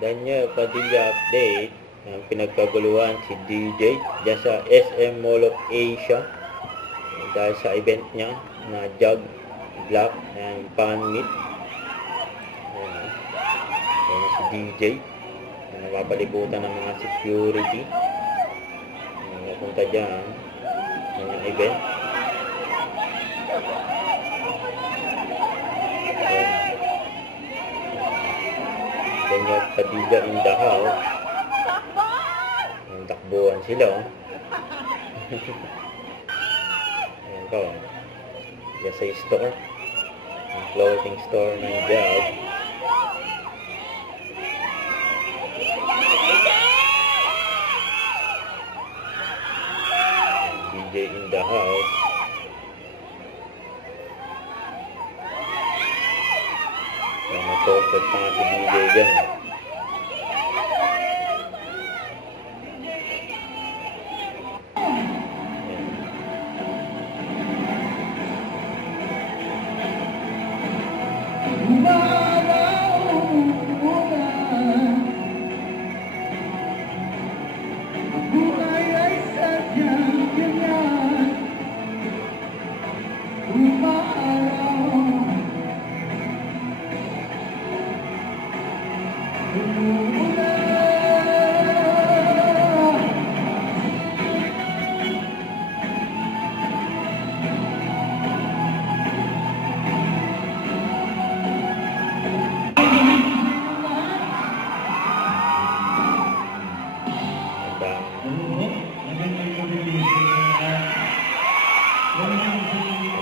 Daniel Padilla update. Ang pinagkaguluhan si DJ dyan sa SM Mall of Asia dahil sa event niya na Jug Black and Pan Meet. Ayan si DJ na napapalibutan ng mga security. Napunta dyan yung event. Daniel Padilla in the house. Takbuhan sila. Ayan ko. Yan sa store. Ang clothing store ng Jug. DJ in the house. Nag-torture pa nga si DJ dyan.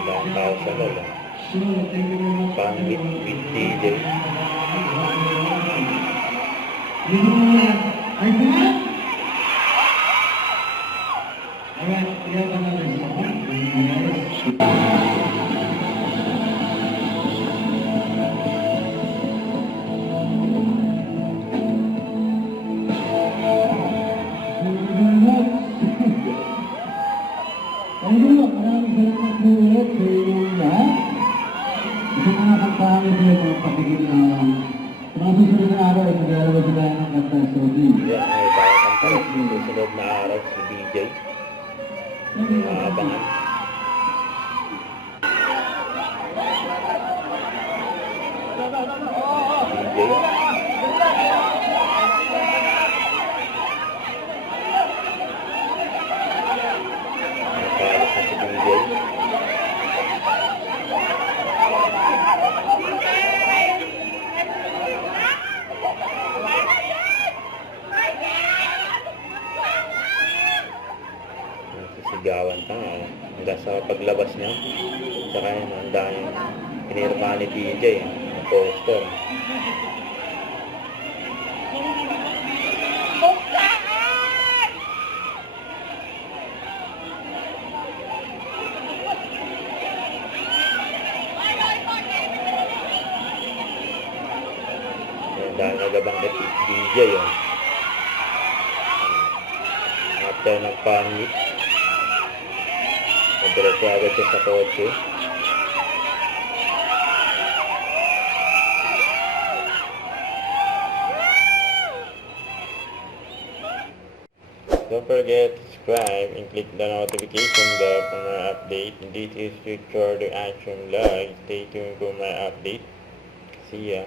Ang tao sa lola. Pan with DJ. Susunod na araw si DJ. Abangan. DJ. Nakalis na si DJ. Sigawan pa hanggang sa paglabas niya. Saka yun, ang daming pinirma ni DJ ang poster. Dahil nagabang DJ yun. After nagpangit, nagdiretso agad siya sa kotse. Don't forget to subscribe and click the notification bell for my update. This is future the action vlog. Stay tuned for my update. See ya.